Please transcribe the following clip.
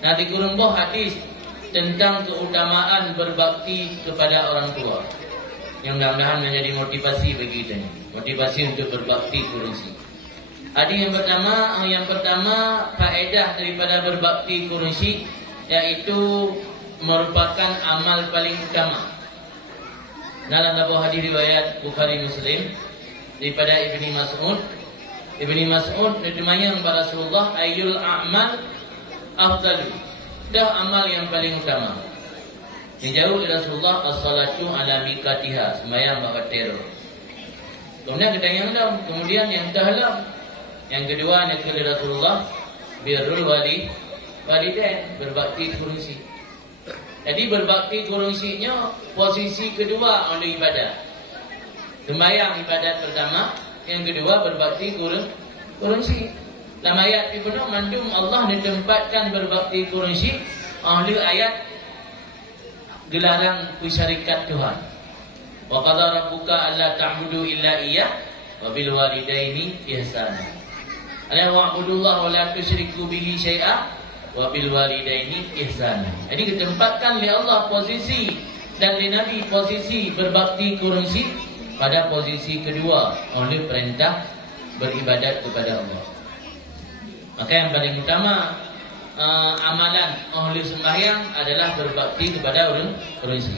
Nah, di kurung bawah hadis tentang keutamaan berbakti kepada orang tua, yang mudah-mudahan menjadi motivasi bagi kita, motivasi untuk berbakti kurungsi. Ada yang pertama faedah daripada berbakti kurungsi, yaitu merupakan amal paling utama. Dalam sebuah hadis riwayat Bukhari Muslim daripada Ibni Mas'ud. Ibni Mas'ud bertanya kepada Rasulullah, ayyul a'mal afdalu? Dah amal yang paling utama. Dijawab oleh Rasulullah, as-salatu ala miqatiha, sembahyang waktu. Kemudian kemudian yang tahalam. Yang kedua yang oleh Rasulullah, birrul walidain, berbakti kurungsi. Jadi berbakti kurungsinya posisi kedua oleh ibadah. Sembahyang ibadat pertama, yang kedua berbakti kurungsi. Dalam ayat itu mandum Allah ditempatkan berbakti kurungsi oleh ayat gelarang kusyarikat Tuhan. Wa qala rabbuka alla ta'budu illa iyyah wa bil walidaini ihsana. Ala wa'budullah wa la tusyriku bihi syai'a wa bil walidaini ihsana. Jadi ditempatkan oleh Allah posisi dan oleh Nabi posisi berbakti kurungsi pada posisi kedua oleh perintah beribadat kepada Allah. Maka yang paling utama amalan oleh sembahyang adalah berbakti kepada orang kurungsi.